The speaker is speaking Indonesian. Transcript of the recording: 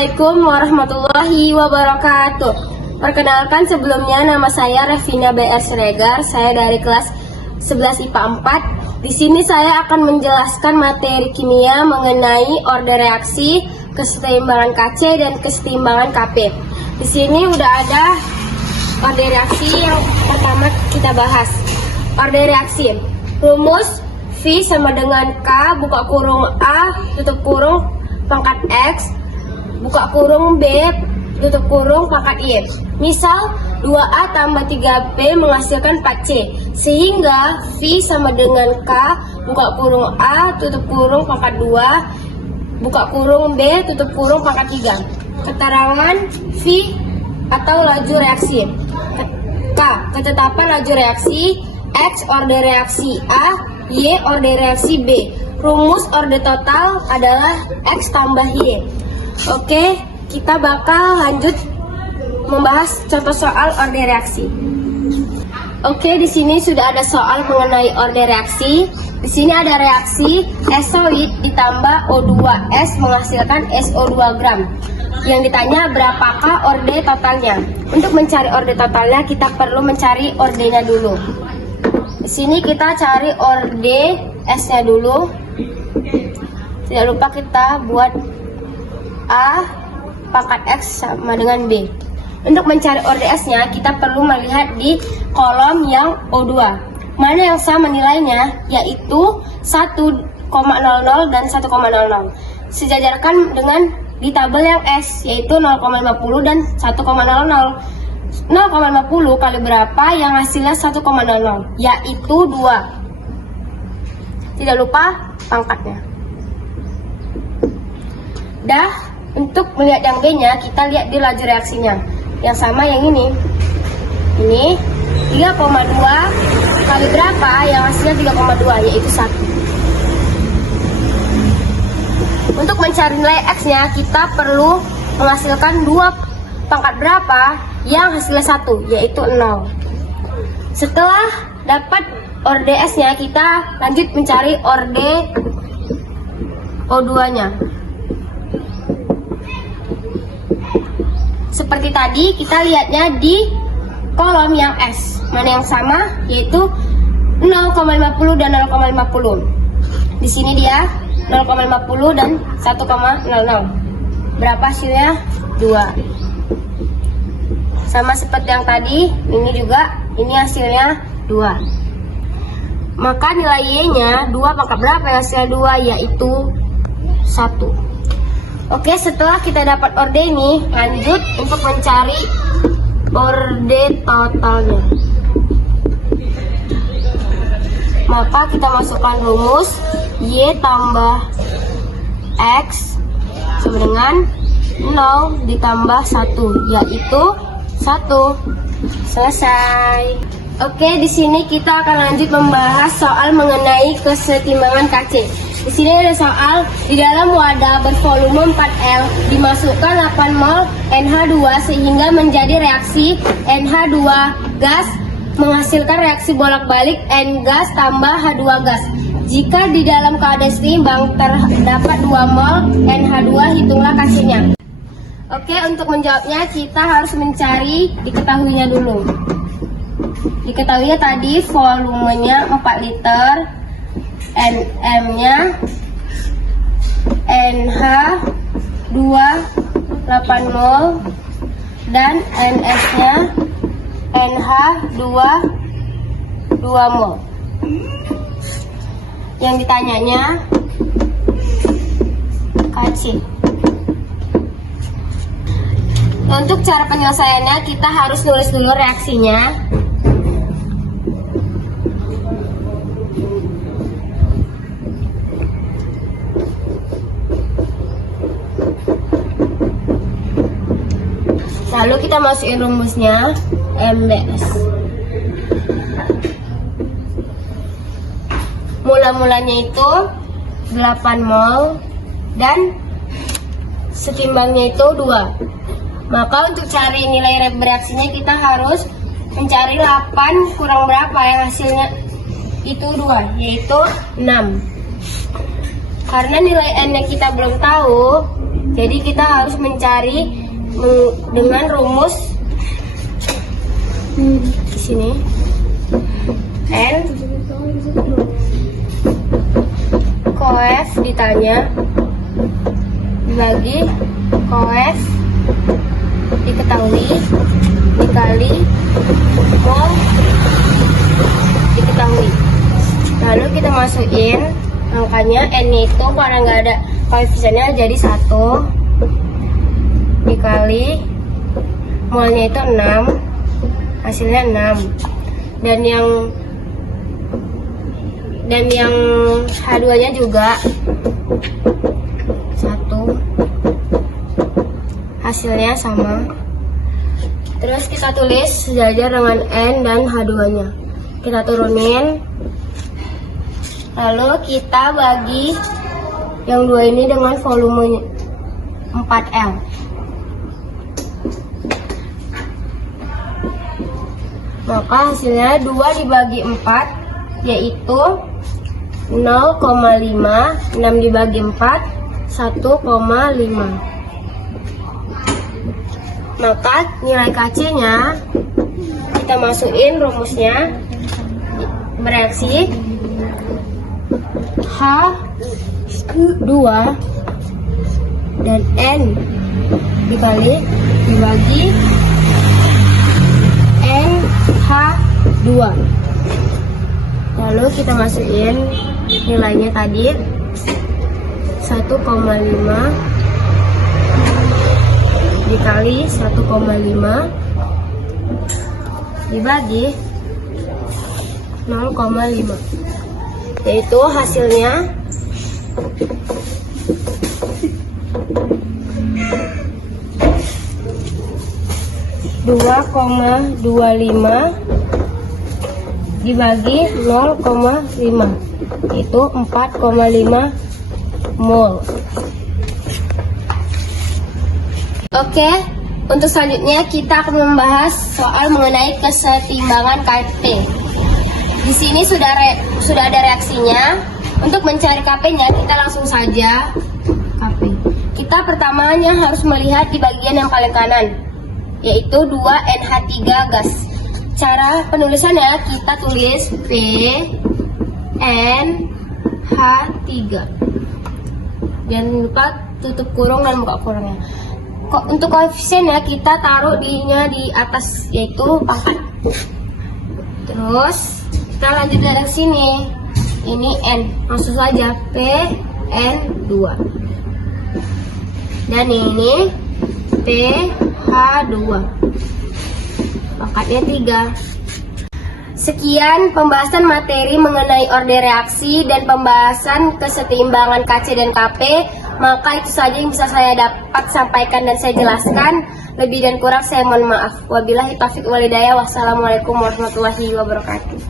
Assalamualaikum warahmatullahi wabarakatuh. Perkenalkan, sebelumnya nama saya Revina B.R. Siregar. Saya dari kelas 11 IPA 4. Di sini saya akan menjelaskan materi kimia mengenai order reaksi, kesetimbangan KC dan kesetimbangan KP. Di sini udah ada order reaksi yang pertama kita bahas. Order reaksi. Rumus V sama dengan K, buka kurung A, tutup kurung pangkat X, buka kurung B, tutup kurung pangkat Y. Misal 2A tambah 3B menghasilkan 4C, sehingga V sama dengan K, buka kurung A, tutup kurung pangkat 2, buka kurung B, tutup kurung pangkat 3. Keterangan V atau laju reaksi. K. Ketetapan laju reaksi. X. Order reaksi A. Y. Order reaksi B. Rumus order total adalah X tambah Y. Oke, kita bakal lanjut membahas contoh soal order reaksi. Oke, di sini sudah ada soal mengenai order reaksi. Di sini ada reaksi S solid ditambah O2S menghasilkan SO2 gram. Yang ditanya berapakah order totalnya. Untuk mencari order totalnya kita perlu mencari ordernya dulu. Di sini kita cari order S-nya dulu. Tidak lupa kita buat A pangkat X sama dengan B. Untuk mencari order S-nya, kita perlu melihat di kolom yang O2. Mana yang sama nilainya, yaitu 1,00 dan 1,00. Sejajarkan dengan di tabel yang S, yaitu 0,50 dan 1,00. 0,50 kali berapa yang hasilnya 1,00, yaitu 2. Tidak lupa pangkatnya. Dah, untuk melihat yang B-nya, kita lihat di laju reaksinya. Yang sama yang ini. Ini 3,2 kali berapa yang hasilnya 3,2, yaitu 1. Untuk mencari nilai X-nya, kita perlu menghasilkan 2 pangkat berapa yang hasilnya 1, yaitu 0. Setelah dapat order S-nya, kita lanjut mencari order O2-nya. Seperti tadi, kita lihatnya di kolom yang S. Mana yang sama, yaitu 0,50 dan 0,50. Di sini dia 0,50 dan 1,00. Berapa hasilnya? 2. Sama seperti yang tadi, ini juga, ini hasilnya 2. Maka nilai Y-nya 2 pangkat berapa yang hasilnya 2, yaitu 1. Oke, setelah kita dapat order ini, lanjut untuk mencari order totalnya. Maka kita masukkan rumus Y tambah X sama dengan 0 ditambah 1, yaitu 1. Selesai. Oke, di sini kita akan lanjut membahas soal mengenai kesetimbangan KC. Di sini ada soal, di dalam wadah bervolume 4L dimasukkan 8 mol NH2 sehingga menjadi reaksi NH2 gas menghasilkan reaksi bolak-balik N gas tambah H2 gas. Jika di dalam keadaan seimbang terdapat 2 mol NH2, hitunglah KC-nya. Oke, untuk menjawabnya kita harus mencari diketahuinya dulu. Diketahuinya tadi volumenya 4 liter, NM-nya NH2 8 mol dan NS-nya NH2 2 mol. Yang ditanyanya KC. Untuk cara penyelesaiannya kita harus nulis dulu reaksinya. Lalu kita masukin rumusnya MBS. Mula-mulanya itu 8 mol dan setimbangnya itu 2. Maka untuk cari nilai reaksinya kita harus mencari 8 kurang berapa yang hasilnya itu 2, yaitu 6. Karena nilai N-nya kita belum tahu, Jadi kita harus mencari dengan rumus di sini N coef ditanya dibagi coef diketahui dikali mol diketahui. Lalu kita masukin angkanya N itu karena nggak ada koefisiennya jadi 1 dikali molnya itu 6, hasilnya 6, dan yang H2 nya juga 1, hasilnya sama. Terus kita tulis sejajar dengan N dan H2 nya, kita turunin, lalu kita bagi yang 2 ini dengan volume 4L. Maka hasilnya 2 dibagi 4 yaitu 0,5, 6 dibagi 4 1,5. Maka nilai KC nya kita masukin rumusnya, bereaksi H2 dan N dibagi NH2. Lalu kita masukin nilainya tadi 1,5 dikali 1,5 dibagi 0,5, yaitu hasilnya 2,25 dibagi 0,5, itu 4,5 mol. Oke, untuk selanjutnya kita akan membahas soal mengenai kesetimbangan KP. Di sini sudah ada reaksinya. Untuk mencari KP-nya kita langsung saja KP. Kita pertamanya harus melihat di bagian yang paling kanan, yaitu 2NH3 gas. Cara penulisannya kita tulis PNH3. Jangan lupa tutup kurung dan buka kurungnya. Untuk koefisiennya kita taruh di atas, yaitu pangkat. Terus kita lanjut dari sini. Ini N, langsung saja PN2. Dan ini PH2. Pangkatnya 3. Sekian pembahasan materi mengenai orde reaksi dan pembahasan kesetimbangan KC dan KP. Maka itu saja yang bisa saya dapat sampaikan dan saya jelaskan. Lebih dan kurang saya mohon maaf. Wabillahi taufiq wal hidayah. Wassalamualaikum warahmatullahi wabarakatuh.